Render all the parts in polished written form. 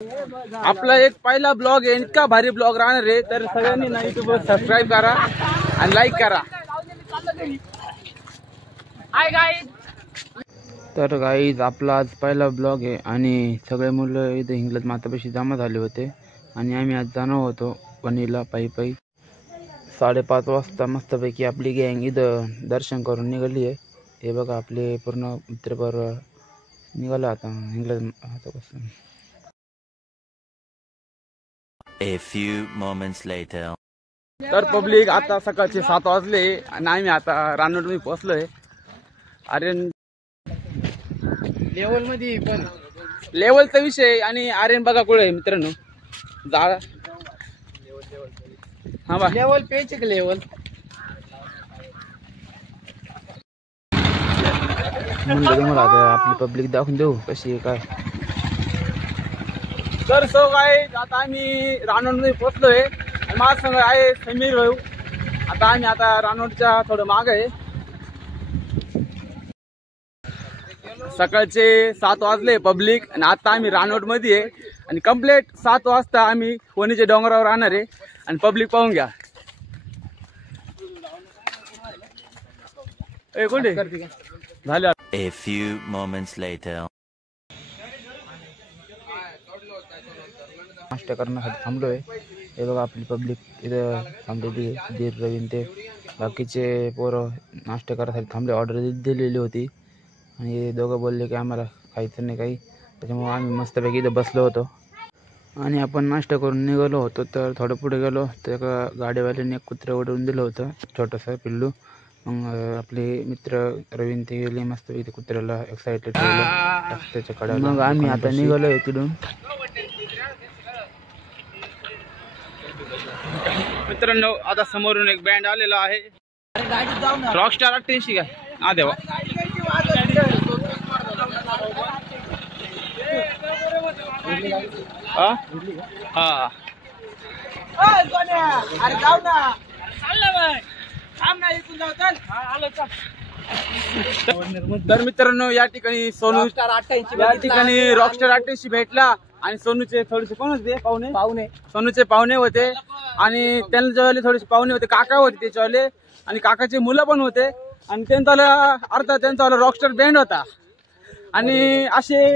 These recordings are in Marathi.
आपला एक पहिला ब्लॉग आहे, इतका भारी ब्लॉग राहणार आहे, तर सगळ्यांनी ना युट्यूबवर सबस्क्राईब करा आणि लाईक करा। तर गाईज आपला आज पहिला ब्लॉग आहे आणि सगळे मुलं इथे हिंगलत मातापाशी जमा झाले होते आणि आम्ही आज जाणार होतो वणीला पायी पायी। 5:30 वाजता मस्तपैकी आपली गँग इथं दर्शन करून निघाली आहे। हे बघा आपले पूर्ण मित्रबरोबर निघाला आता हिंगलत। A few moments later. तर पब्लिक आता सकाळचे 7 वाजले आणि आम्ही आता रानोडमध्ये पोहोचलोय। आर्यन लेवल मध्ये पण लेवलचा विषय आणि आर्यन बघा कुठे आहे मित्रांनो, जा हा बा लेवल पेच लेवल म्हणलं तुम्हाला आता आपली पब्लिक दाखवून देऊ कशी आहे काय। तर सो काय आता आम्ही रानोडमध्ये पोहोचलोय आणि माझ्या संग आहे समीर भाऊ। आता आम्ही आता रानोडच्या थोडं माग आहे। सकाळचे 7 वाजले पब्लिक आणि आता आम्ही रानोडमध्ये आहे आणि कंप्लीट 7 वाजता आम्ही वणीच्या डोंगरावर राहणार आहे आणि पब्लिक पाहून घ्या। ए कोणते झाले। A few moments later. नाश्ता करण्यासाठी थांबलोय। हे बघा आपली पब्लिक इथं थांबलेली आहे। सुधीर रवीन ते बाकीचे पोरं नाश्ता करायसाठी थांबले, ऑर्डर दिलेली होती आणि हे दोघं बोलले की आम्हाला खायचं नाही काही, त्याच्यामुळे आम्ही मस्तपैकी इथं बसलो होतो आणि आपण नाश्ता करून निघालो होतो। तर थोडं पुढे गेलो तर एका गाडीवाल्याने एक कुत्रा उडवून दिलं होतं, छोटंसं पिल्लू। मग आपले मित्र रवीन ते गेले मस्तपैकी कुत्र्याला एक्साइटेड ठेवलं त्याच्या कडे। मग आम्ही आता निघालो तिथून। मित्रांनो आता समोरून एक बँड आलेला आहे, रॉकस्टार 88 काय हा देवा। हा तर मित्रांनो या ठिकाणी सोनू या ठिकाणी रॉकस्टार 88 भेटला आणि सोनूचे थोडेसे कोण होते पाहुणे सोनूचे पाहुणे होते आणि त्यांच्यावाले थोडेसे पाहुणे होते, काका होते त्याच्यावाले आणि काकाचे मुलं पण होते आणि त्यांचा रॉकस्टार बँड होता आणि असे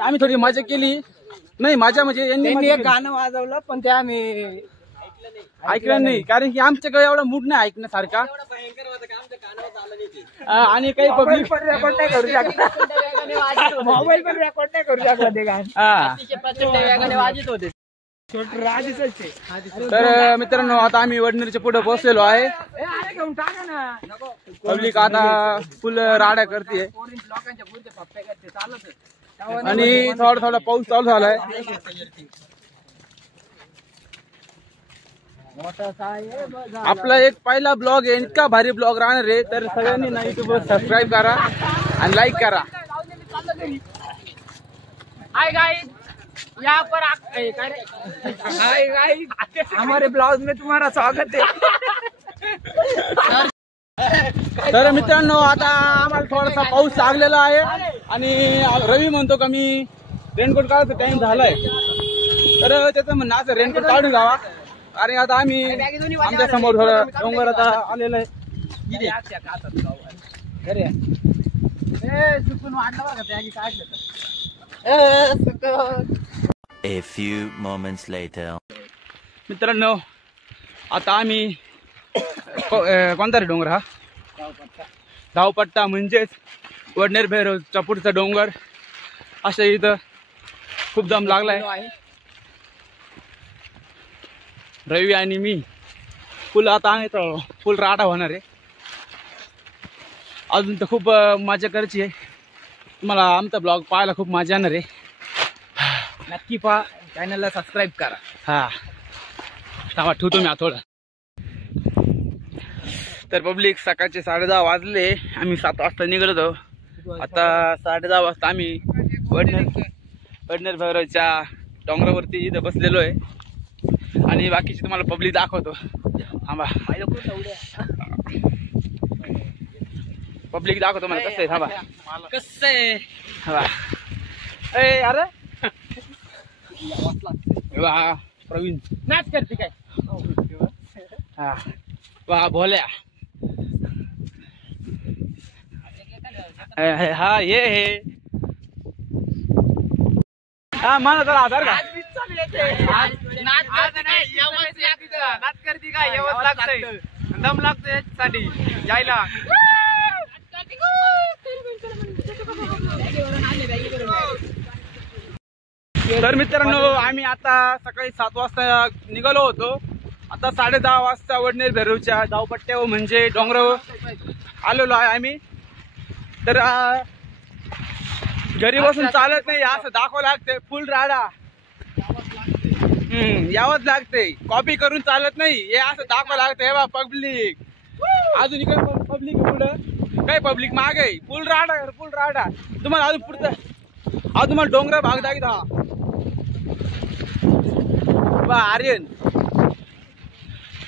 आम्ही थोडी मजा केली। नाही मजा म्हणजे यांनी एक गाणं वाजवलं पण ते आम्ही ऐकलं नाही, कारण की आमच्याकडे एवढा मूड नाही ऐकण्यासारखा आणि काही पब्लिक पण रेकॉर्ड नाही करू शकत, मोबाईल पण रेकॉर्ड नाही करू शकत ते गाणं वाजत होते। तर मित्रांनो आता आम्ही वडनेरच्या पुढे पोहोचलेलो आहे। पब्लिक आता फुल राड्या करते आणि थोडा पाऊस चालू झालाय। आपला एक पहिला ब्लॉग आहे, इतका भारी ब्लॉग राहणार आहे, तर सगळ्यांनी ना युट्यूबवर सबस्क्राईब करा आणि लाईक करा। हाय गाइस, यहाँ पर हाय गाइस, हमारे ब्लॉग में तुम्हारा स्वागत है। तर मित्रांनो आता आम्हाला थोडासा पाऊस लागलेला आहे आणि रवी म्हणतो का मी रेनकोट काढायचा टाइम झालाय, तर त्याचं म्हणणं असं रेनकोट काढून जावा। आणि आता आम्ही आमच्या समोर थोडं डोंगर आता आलेलं आहे। A few moments later. मित्रांनो आता आम्ही कोणता रे डोंगर हा धावपट्टा म्हणजेच वडनेर भैरवच्या पुढचा डोंगर। अशा इथं खूप दम लागलाय। रवी आणि मी फुल आता आम्ही फुल राडा होणार आहे, अजून तर खूप मजा करायची आहे। तुम्हाला आमचा ब्लॉग पाहायला खूप मजा येणार आहे, नक्की पहा, चॅनलला सबस्क्राईब करा। हा थांबा ठेवतो मी थोडं। तर पब्लिक सकाळचे 10:30 वाजले, आम्ही 7 वाजता निघालो होतो। आता 10:30 वाजता आम्ही वडनेर भैरवच्या डोंगरावरती इथं बसलेलो आहे आणि बाकीची तुम्हाला पब्लिक दाखवतो। थांबा पब्लिक दाखवतो मला कसं आहे। थांबा कसं आहे, अरे वा प्रवीण नाच करते काय हा वा भोल्या हा ये हे हा मला तर आधार का नाच करते काय एवढं लागतंय दम लागतो याच्यासाठी यायला तर मित्रांनो आम्ही आता सकाळी 7 वाजता निघालो होतो. आता 10:30 वाजता वडनेर भैरवच्या धावपट्ट्यावर म्हणजे डोंगरावर आलेलो आहे आम्ही. तर घरी बसून चालत नाही असं दाखवावं लागतंय फुल राडा यावंच लागतंय कॉपी करून चालत नाही हे असं दाखवावं लागतंय. बा पब्लिक अजून इकडे पब्लिक पुढं काय पब्लिक मागे फुल राडा तुम्हाला अजून पुढचं अजून तुम्हाला डोंगरा भाग दाखवत हा बा आर्यन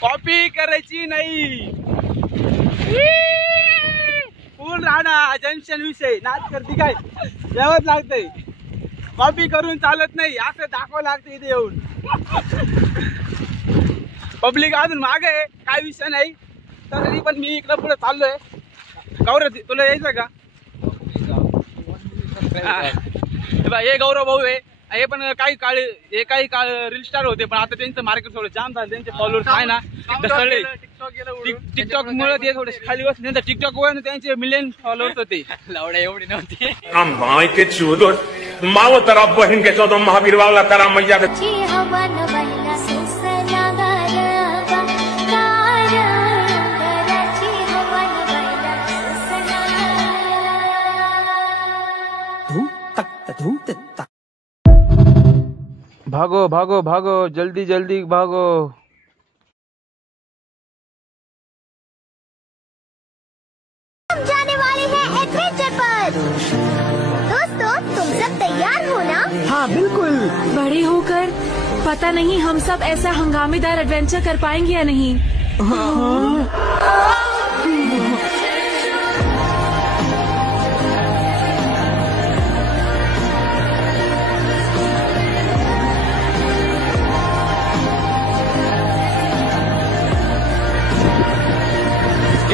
कॉपी करायची नाही फुल राडा जंक्शन विषय नाच करते काय यावंच लागतंय कॉपी करून चालत नाही असं दाखवावं लागतं इथे येऊन. पब्लिक अजून मागे काय विषय नाही तरी पण मी इकडं पुढे चाललोय. गौरव तुला यायचं का हे गौरव भाऊ आहे हे पण काही काळ रील स्टार होते पण आता त्यांचं मार्केट थोडं जाम झालं. त्यांचे फॉलोअर्स आहे ना सगळे टिकटॉक मुळे ते थोडे खाली बसले नंतर टिकटॉक वर त्यांचे मिलियन फॉलोअर्स होते. लावड्या एवढी नव्हती माव तरा बहीण घेतो तो महावीर बावला तरा मैया भागो भागो भागो जल्दी जल्दी भागो. हम जाने वाले हैं एडवेंचर पर। दोस्तों तुम सब तैयार हो ना? हाँ बिल्कुल। बड़े होकर पता नहीं हम सब ऐसा हंगामेदार एडवेंचर कर पाएंगे या नहीं।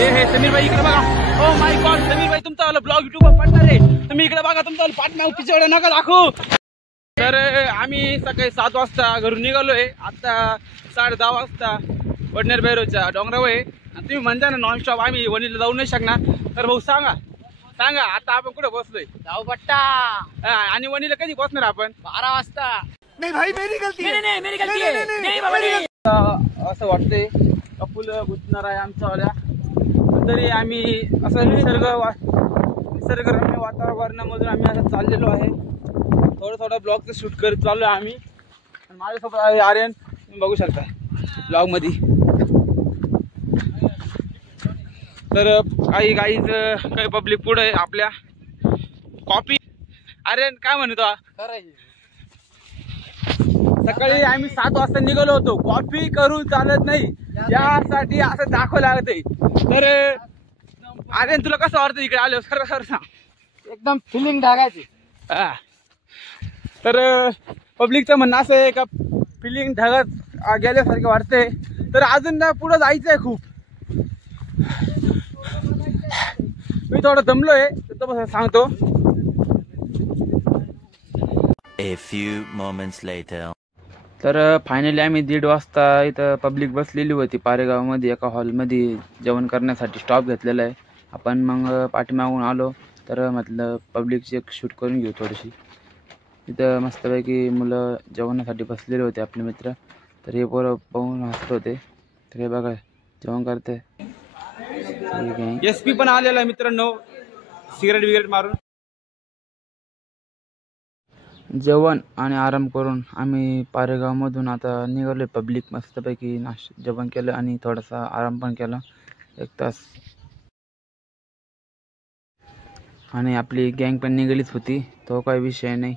हे समीर भाई इकडे बघा. ओ माय गॉड समीर भाई तुमचा ब्लॉग युट्यूबवर पडणार आहे. तुम्ही इकडे बघा तुमचा पार्टनर पिछेकडे नका दाखवू. तर आम्ही सकाळी 7 वाजता घरून निघालोय. आता 10:30 वाजता वडनेर भैरवच्या डोंगरावर आहे. तुम्ही म्हणता ना नॉनस्टॉप आम्ही वणीला जाऊ नाही शकणार तर भाऊ सांगा आता आपण कुठे बसलोय. धावपट्टा आणि वणीला कधी बसणार आपण 12 वाजता. नहीं भाई मेरी गलती है। नहीं मेरी गलती है. नहीं बाबा नहीं. असं वाटतंय कपूल गुंतणार आहे आमच्यावाल्या. तरी आम्ही असं निसर्गरम्य वातावरणामधून आम्ही असं चाललेलो आहे. थोडं ब्लॉगचं शूट करत चाललो आहे आम्ही. माझ्यासोबत आहे आर्यन तुम्ही बघू शकता ब्लॉग मध्ये. तर काही पब्लिक पुढे आपल्या कॉपी. आर्यन काय म्हणतो सकाळी आम्ही 7 वाजता निघालो होतो. कॉपी करून चालत नाही यासाठी असं दाखवं लागतंय. तर आर्यन तुला कसं वाटतं इकडे आलो खरं सांग. एकदम फिलिंग ढागायची. तर पब्लिकचं म्हणणं असं आहे का फिलिंग ढगत गेल्यासारखं वाटतंय. तर अजून ना पुढं जायचंय खूप. मी थोडं दमलोय तर सांगतो. A few moments later. तर फायनली आम्ही 1:30 वाजता इथं पब्लिक बसलेली होती पारेगावमध्ये एका हॉलमध्ये जेवण करण्यासाठी स्टॉप घेतलेला आहे आपण. मग पाठीमागून आलो तर म्हटलं पब्लिकची एक शूट करून घेऊ थोडीशी. इथं मस्तपैकी मुलं जेवणासाठी बसलेले होते आपले मित्र. तर हे पोरं पाहून हसत होते. तर हे बघा जेवण करते. SP पण आलेला आहे मित्रांनो सिगरेट बिगरेट मारून. जेवण आणि आराम करून आम्ही पारेगावमधून आता निघालो. पब्लिक मस्तपैकी जेवण केलं आणि थोडासा आराम पण केला 1 तास. आणि आपली गँग पण निघालीच होती तो काही विषय नाही.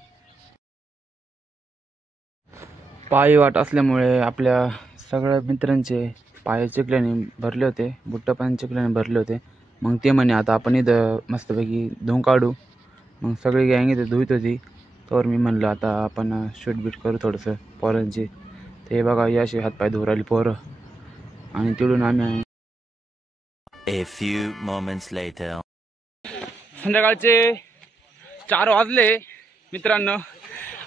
पायी वाट असल्यामुळे आपल्या सगळ्या मित्रांचे पाय चिखल्याने भरले होते. बुट्ट पण चिखल्याने भरले होते. मग ते म्हणे आता आपण इथं मस्तपैकी धुवून काढू. मग सगळी गँग इथं धुईत होती. तर मी म्हणलं आता आपण शूट बीट करू थोडंसं पोरांचे. ते बघा हे असे हातपाय धुवू राहिले पोरं. आणि तिकडून आम्ही A few moments later. संध्याकाळचे 4 वाजले मित्रांनो.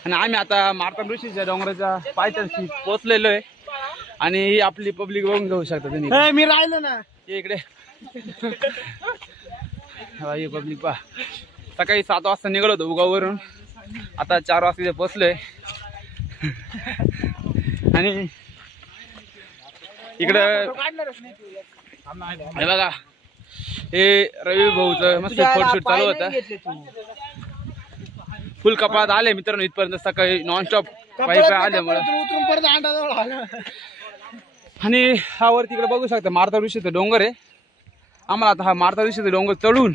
आणि आम्ही आता मार्तंड ऋषीच्या डोंगराच्या पायथ्याशी पोचलेलो आहे. आणि ही आपली पब्लिक बघून घेऊ शकता तुम्ही. मी राहिलो ना इकडे ही पब्लिक पहा. सकाळी 7 वाजता निघालो होतो उगावरून. आता 4 वाजता इथे पोचलोय. आणि इकडं हे बघा हे रवी भाऊचं मस्त फोटोशूट चालू होतं. फुल कपात आले मित्रांनो इथपर्यंत सकाळी नॉनस्टॉप पायी आल्यामुळे. उतरून परत अंडाजवळ आलो. आणि हा वर तिकडे बघू शकता मार्तंड ऋषीचा डोंगर आहे. आम्हाला आता हा मार्तंड ऋषीचा डोंगर चढून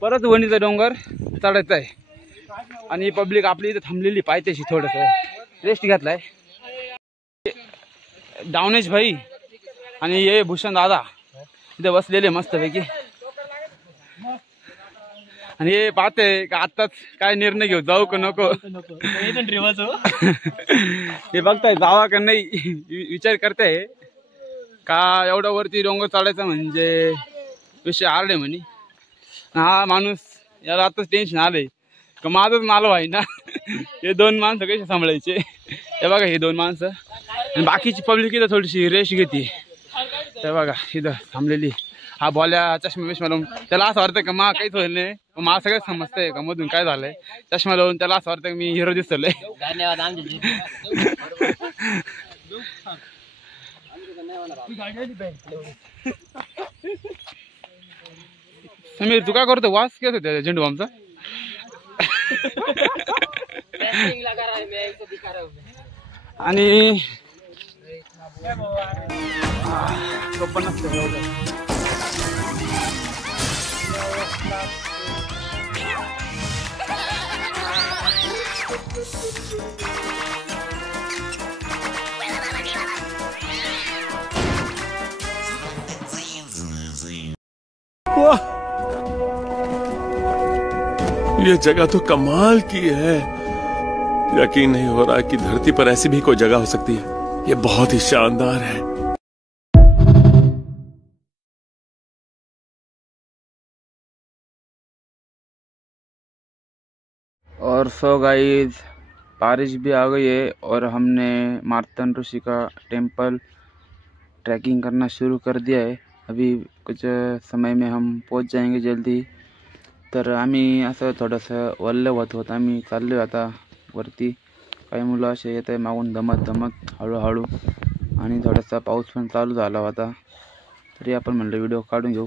परत वणीचा डोंगर चढायचा आहे. आणि पब्लिक आपली इथे थांबलेली पायथ्याशी थोडंसं रेस्ट घेतलाय. डावनेश भाई आणि ये भूषण दादा इथे बसलेले मस्तपैकी. आणि हे पाहते का आत्ताच काय निर्णय घेऊ जाऊ का नको. हे बघताय जावा का नाही विचार करताय का. एवढं वरती डोंगर चढायचं म्हणजे विषय हार्ड आहे म्हणे. हा माणूस याला आताच टेन्शन आलंय का माझंच मालव आहे ना. हे 2 माणसं कसे सांभाळायचे. हे बघा हे 2 माणसं आणि बाकीची पब्लिक इथं थोडीशी रेस्ट घेते. हे बघा इथं थांबलेली. हा बोल्या चष्मा बिष्मा लावून त्याला असं वाटतं का मा काहीच होईल नाही. मला सगळं समजतंय का मधून काय झालंय. चष्मा लावून त्याला असं वाटतं की मी हिरो दिसतोय. समीर तू काय करतो. वास घेत होता झेंडू आमचा. आणि ये जगह तो कमाल की है. यकीन नहीं हो रहा कि धरती पर ऐसी भी कोई जगह हो सकती है. ये बहुत ही शानदार है. और सो गाइस बारिश भी आ गई है और हमने मार्तंड ऋषि का टेम्पल ट्रैकिंग करना शुरू कर दिया है. अभी कुछ समय में हम पहुंच जाएंगे जल्दी. तर आम्ही असं थोडंसं वल्ल होत आम्ही चाललो आता वरती. काही मुलं असे येत आहे मागून धमत धमत हळूहळू. आणि थोडासा पाऊस पण चालू झाला होता तरी आपण म्हणलं व्हिडिओ काढून घेऊ.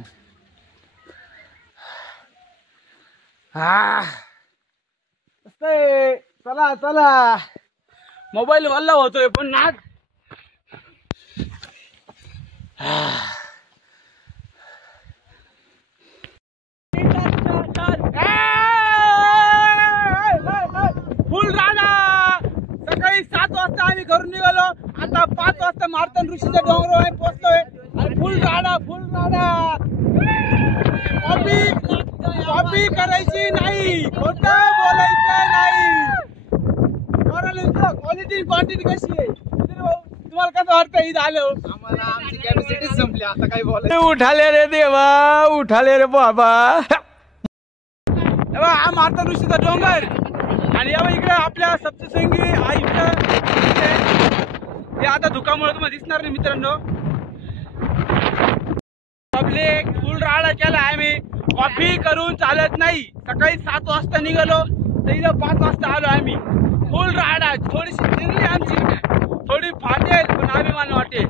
चला चला मोबाईल वल्ला होतोय पण नाक. फुल राडा. सकाळी 7 वाजता आम्ही घरून निघालो. आता 5 वाजता मार्तंड ऋषीच्या डोंगरावर आम्ही पोहोचलोय. आणि फुल राडा फुल राडा. कॉपी करायची नाही. खोटं बोलायचं नाही. क्वालिटी क्वांटिटी कशी आहे तुम्हाला कसं वाटतं इथं आलो. आम्हाला आमची कॅपॅसिटी संपली. आता काही बोलायचं. उठाले रे देवा उठाले रे बाबा. हा मार्तंड ऋषीचा डोंगर. आणि इकडे आपल्या सप्तशृंगी आईचं हे आता धुकामुळे तुम्हाला दिसणार नाही मित्रांनो. पब्लिक फुल राडा केला आम्ही. कॉफी करून चालत नाही. सकाळी 7 वाजता निघालो तर इथं 5 वाजता आलो आम्ही. फुल राडा. थोडीशी चिरली आमची. थोडी फाटेल पण अभिमान वाटेल.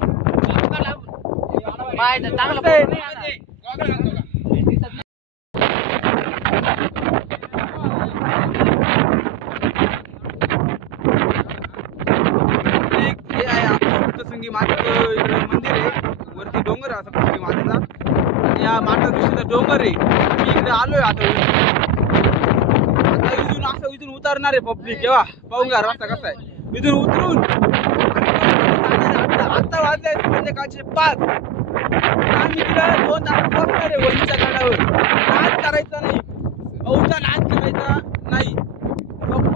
सप्तशृंगी मातेचं इकडे मंदिर आहे. वरती डोंगर आहे सप्तशृंगी मातेचा. आणि या मार्तंड ऋषीचा डोंगर आहे. मी इकडे आलोय आता इथून असं इथून उतरणार आहे पब्लिक. केव्हा पाहून घ्या रस्ता कसा आहे. इथून उतरून आता वाजले संध्याकाळचे 5. आम्ही तिला 2 तास पोहोचणार आहे वणीच्या गडावर. नाच करायचा नाही. भाऊचा नाच करायचा नाही. गप्प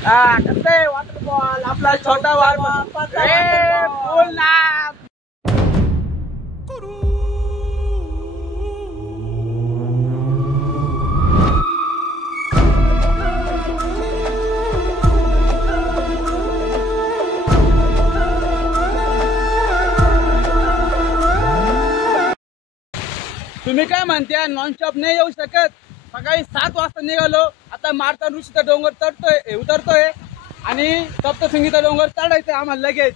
वॉटरफॉल आपला छोटा बोल ना. तुम्ही काय म्हणते नॉनस्टॉप नाही येऊ शकत. सकाळी 7 वाजता निघालो, आता मारता ऋषीचा डोंगर उतरतोय आणि सप्तशृंगीचा डोंगर चढायचं आम्हाला लगेच.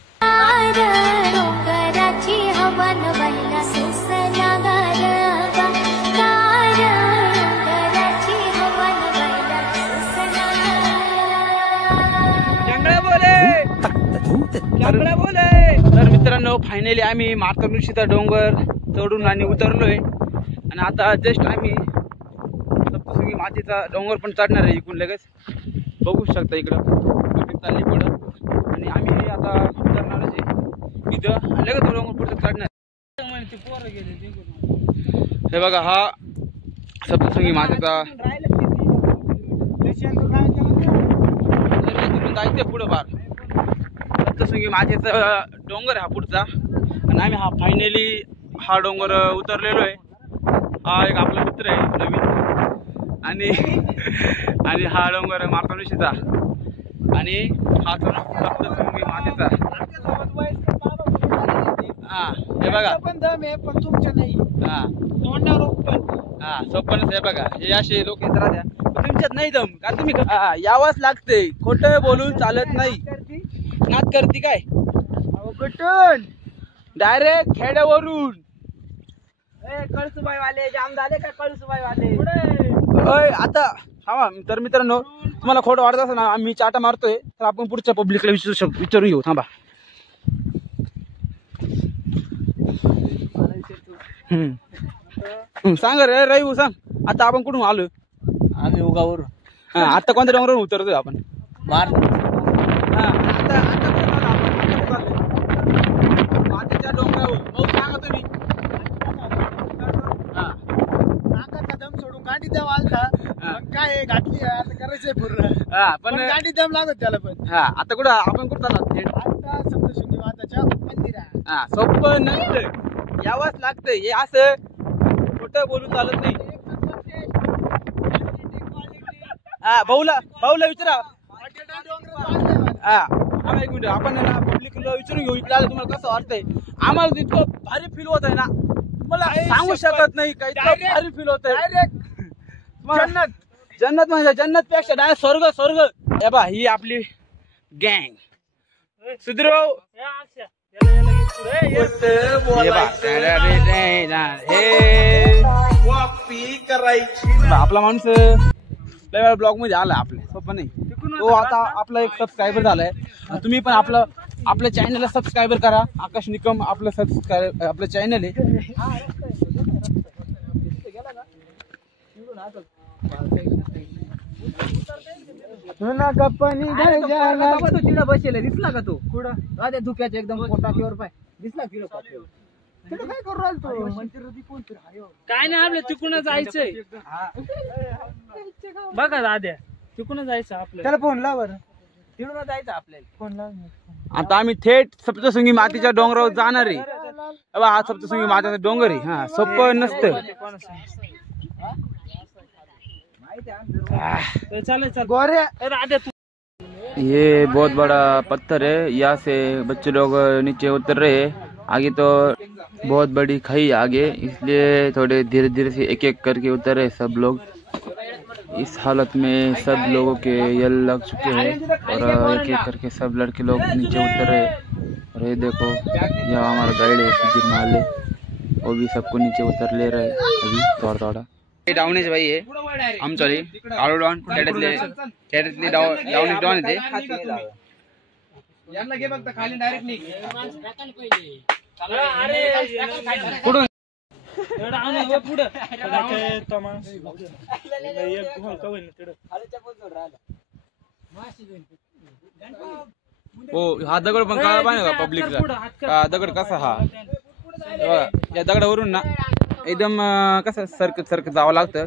तर मित्रांनो फायनली आम्ही मारता ऋषीचा डोंगर चढून आणि उतरलोय आणि आता जस्ट आम्ही सप्तशृंगी मातेचा डोंगर पण चढणार आहे. इकडून लगेच बघू शकता इकडं चालली पुढं आणि आम्ही आता उतरणारच आहे इथं. लगेच डोंगर पुढचं चढणार. हे बघा हा सप्तशृंगी मातेचा जायचं पुढं फार सप्तशृंगी मातेचा डोंगर हा पुढचा आणि आम्ही हा फायनली हा डोंगर उतरलेलो आहे. हा एक आपला मित्र आहे नवीन आणि हा डोंगर मारता ऋषीचा आणि हा सप्तशृंगी मातेचा. हा हे बघा पण दम आहे पण तुमच्या नाही. हा तोंडावर हा सोपनच आहे बघा. हे असे लोक येत राहत्या तुमच्यात नाही दम का तुम्ही यावंच लागते. खोटं बोलून चालत नाही. नात करती काय कुठून डायरेक्ट खेड्यावरून. कळसुबाई वाले जाम झाले का? कळसुबाई वाले आता हा तर मित्रांनो तुम्हाला खोटं वाटत असं ना आम्ही चाटा मारतोय तर आपण पुढच्या पब्लिकला विचारून घेऊ. थांबा. सांग रे रवी सांग आता आपण कुठून आलो? आम्ही उगावर आता कोणत्या डोंगरावरून उतरतोय आपण? मार मातीच्या डोंगरावर भाऊ सांगा तुम्ही. दम सोडून गाडी दम आलता पण काय घातली आता करायचंय पूर्ण. पण गाडी दम लागत त्याला पण. आता कुठं आपण कुठं चाललो? आता सप्तशृंगी माताच्या मंदिरात. सोपं नसतं यावंच लागतं. हे असं खोटं बोलून चालत नाही. भाऊला विचारा. एक मिनिट आपण ना पब्लिकला विचारून घेऊ इकडे आलं तुम्हाला कसं वाटतंय. आम्हाला इतकं भारी फील होत आहे ना मला सांगू शकत नाही. काही भारी फील होत आहे. जन्नत म्हणजे जन्नत पेक्षा डायरेक्ट स्वर्ग. हे बा ही आपली गँग सुधीर भाऊ. आपला माणूस ब्लॉग मध्ये आलाय आपल्या सोपं नाही. तो आता आपला एक सबस्क्रायबर झालाय. तुम्ही पण आपल्या चॅनलला सबस्क्रायबर करा. आकाश निकम आपलं चॅनल आहे. बसेल दिसला का तू कुठं धुक्याच्या एकदम टाकीवर पाय दिसला किलो काय करू राहिलो? काय नाही आपलं तिकडून जायचंय बघा दाद्या तिकडून जायचं आपल्याला. त्याला फोन लाव बरं. तिकडून जायचं आपल्याला. फोन लाव. आता आम्ही थेट सप्तशृंगी मातेच्या डोंगरावर जाणार आहे. हा सप्तशृंगी मातेचा डोंगर आहे. हा सोपं नसतं. ये बहुत बड़ा पत्थर है. यहाँ से बच्चे लोग नीचे उतर रहे हैं. आगे तो बहुत बड़ी खाई आगे इसलिए थोड़े धीरे धीरे से एक एक करके उतर रहे सब लोग. इस हालत में सब लोगों के यल लग चुके हैं और एक एक करके सब लड़के लोग नीचे उतर रहे हैं. और ये देखो यहाँ हमारा गाइड है सुधीर माले वो भी सबको नीचे उतर ले रहे अभी थोड़ा थोड़ा. डावणीच बाई आहे आमच्याली आळू डॉन खेड्यातली डावणीच डॉन येते. कुठून हो हा दगड पण काळा पाहिजे का पब्लिकला. दगड कसा हा बघा या दगडावरून ना एकदम कसं सरकत जावं लागतं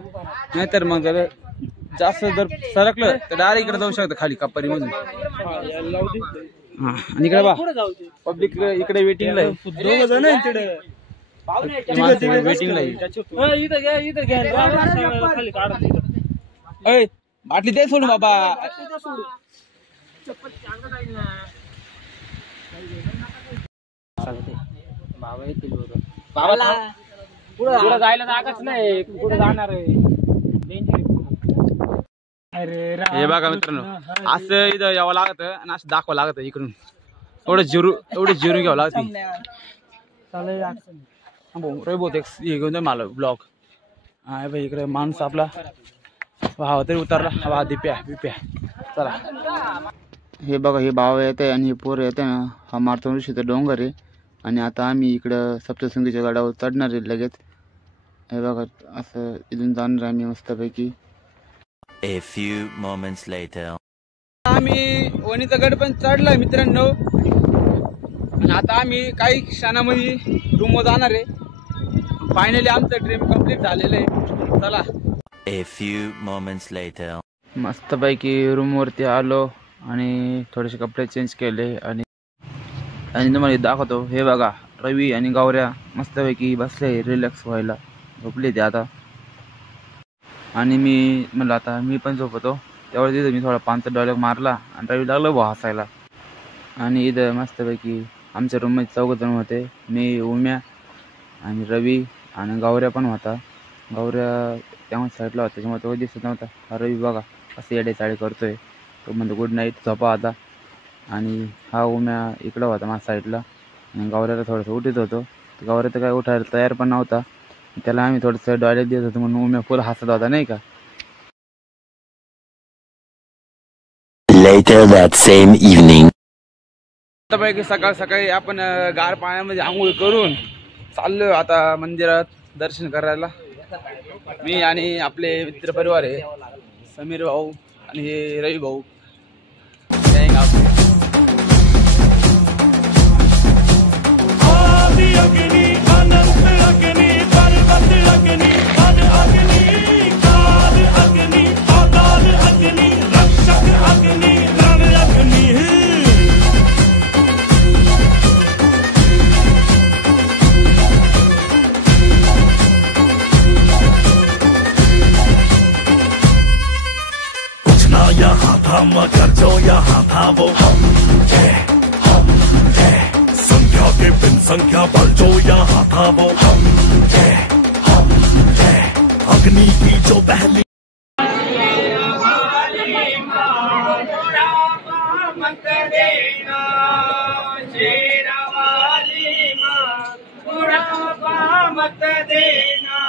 नाहीतर मग जास्त जर सरकलं तर डायरेक्ट इकडे जाऊ शकतं खाली कपारी मधून. आणि इकडे बा पब्लिक इकडे वेटिंगला आहे. दोघ जण आहे तिकडे वेटिंगला आहे. इथं घ्या खाली काढा. अय बाटली दे सोडून बाबा. पुढे जायला जागाच नाही. पुढे जाणार आहे. हे बघा मित्रांनो असं इथं यावं लागत आणि असं दाखवावं लागत इकडून. एवढं जिरून घ्यावं लागत. हे घेऊन जा मला ब्लॉग. हा भाई इकडे माणूस आपला भाव तरी उतरला. हा दिप्या चला. हे बघा हे भाव येते आणि हे पोरं येते ना. हा मार्तंड ऋषीचा डोंगर आहे आणि आता आम्ही इकडं सप्तशृंगीच्या गडावर चढणार आहे लगेच. हे बघा असं इथून जाणार आम्ही मस्तपैकी. A few moments later. आम्ही वणीचा गड पण चढलाय मित्रांनो आणि आता आम्ही काही क्षणामध्ये रूमवर जाणार आहे. फायनली आमचं ड्रीम कम्प्लीट झालेलं आहे. चला. A few moments later. मस्तपैकी रूमवरती आलो आणि थोडेसे कपडे चेंज केले आणि तुम्हाला दाखवतो. हे बघा रवी आणि गौऱ्या मस्तपैकी बसले रिलॅक्स व्हायला. झोपले ते आता आणि मी म्हणलं आता मी पण झोपतो. तेवढं तिथं मी थोडा 5 डायलॉग मारला आणि रवी लागलो भाऊ हसायला. आणि इथं मस्तपैकी आमच्या रूममध्ये 4 जण होते. मी उम्या आणि रवी आणि गौऱ्या पण होता. गौऱ्या तेव्हा साईडला होता त्याच्यामुळे तो दिसत नव्हता. हा रवी बघा असं येडे चाळे करतोय. तो म्हणतो गुड नाईट झोपा आता. आणि हा उम्या इकडं होता माझ्या साईडला आणि गौऱ्याला थोडंसं उठत होतो. गौऱ्या तर काय उठायला तयार पण नव्हता. त्याला आम्ही थोडंसं डायलॉग देत होतो म्हणून उम्या फुल हसत होता नाही का. Later that same evening. आतापैकी सकाळी आपण गार पाण्यामध्ये आंघोळ करून चाललो आता मंदिरात दर्शन करायला. मी आणि आपले मित्र परिवार आहे. समीर भाऊ आणि हे रवी भाऊ. यहाँ था मगर जो यहाँ था वो हम थे संख्या के बिन संख्या बल जो यहाँ था वो हम थे अग्नि की जो पहली मत देना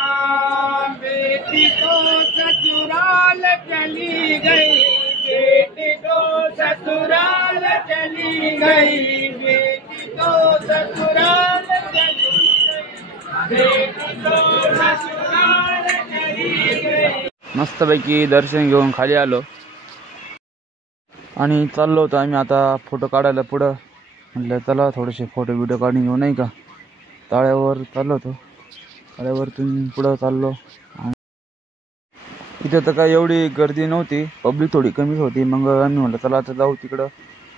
बेटी को ससुराल चली गई. बेटी को ससुराल चली गई. बेटी को ससुराल चली गई. बेटी को ससुराल चली गई. मस्तपैकी दर्शन घेऊन खाली आलो आणि चाललो होतो आम्ही आता फोटो काढायला पुढं. म्हटलं चला थोडेसे फोटो व्हिडिओ काढून घेऊ नाही का. ताळ्यावर चाललो होतो. ताळ्यावरतून पुढं चाललो. इथं तर काय एवढी गर्दी नव्हती. पब्लिक थोडी कमीच होती. मग आम्ही म्हटलं चला आता जाऊ तिकडं.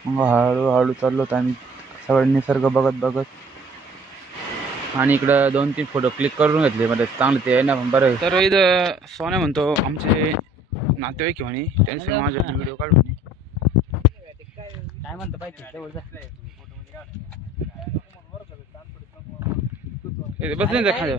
मग हळूहळू चाललो होतो आम्ही सगळं निसर्ग बघत आणि इकडं 2-3 फोटो क्लिक करून घेतले. म्हणजे चांगलं ते आहे ना बरं. तर इथं सोन्या म्हणतो आमचे नातेवाईक म्हणे त्यांचे माझ्या व्हिडिओ काढ म्हणे. काय म्हणतो पाहिजे बस नाही खाली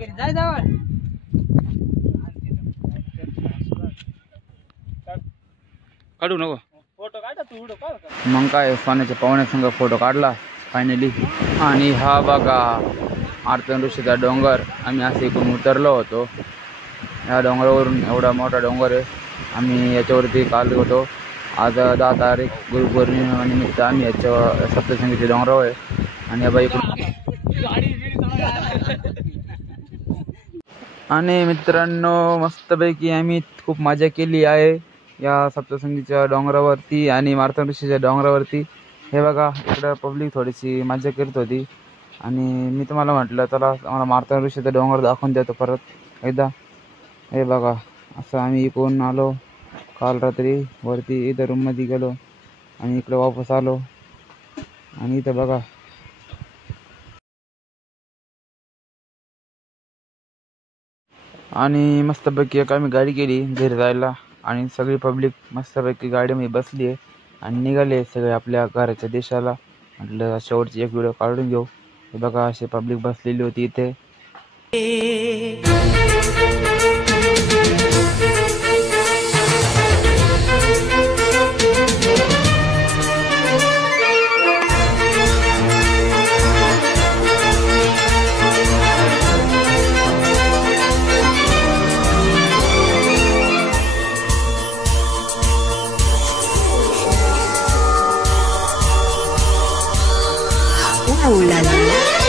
काढू नको फोटो काढा तू व्हिडिओ काढ. मग काय सोन्याच्या पाहुण्यासंग फोटो काढला फायनली. आणि हा बघा मार्तंड ऋषीचा डोंगर. आम्ही असे इकडून उतरलो होतो. या डोंगरावरून एवढा मोठा डोंगर आहे. आम्ही याच्यावरती काल होतो. आज 10 तारीख गुरुपौर्णिमेनिमित्त आम्ही याच्या सप्तशृंगीच्या डोंगरावर आहे. आणि या बाई आणि मित्रांनो मस्तपैकी आम्ही खूप मजा केली आहे या सप्तशृंगीच्या डोंगरावरती आणि मार्तंड ऋषीच्या डोंगरावरती. हे बघा इकडं पब्लिक थोडीशी मजा करत होती आणि मी तुम्हाला म्हटलं चला आम्हाला मार्तंड ऋषीचा डोंगर दाखवून देतो परत एकदा. हे बघा असं आम्ही इकडून आलो काल रात्री वरती इथं रूममध्ये गेलो आणि इकडे वापस आलो आणि इथं बघा आणि मस्तपैकी एक आम्ही गाडी केली घरी जायला आणि सगळी पब्लिक मस्तपैकी गाडीमध्ये बसली आहे आणि निघाले सगळे आपल्या घराच्या देशाला. म्हटलं शेवटची एक व्हिडिओ काढून घेऊ. हे बघा असे पब्लिक बसलेली होती इथे. Ooh la la.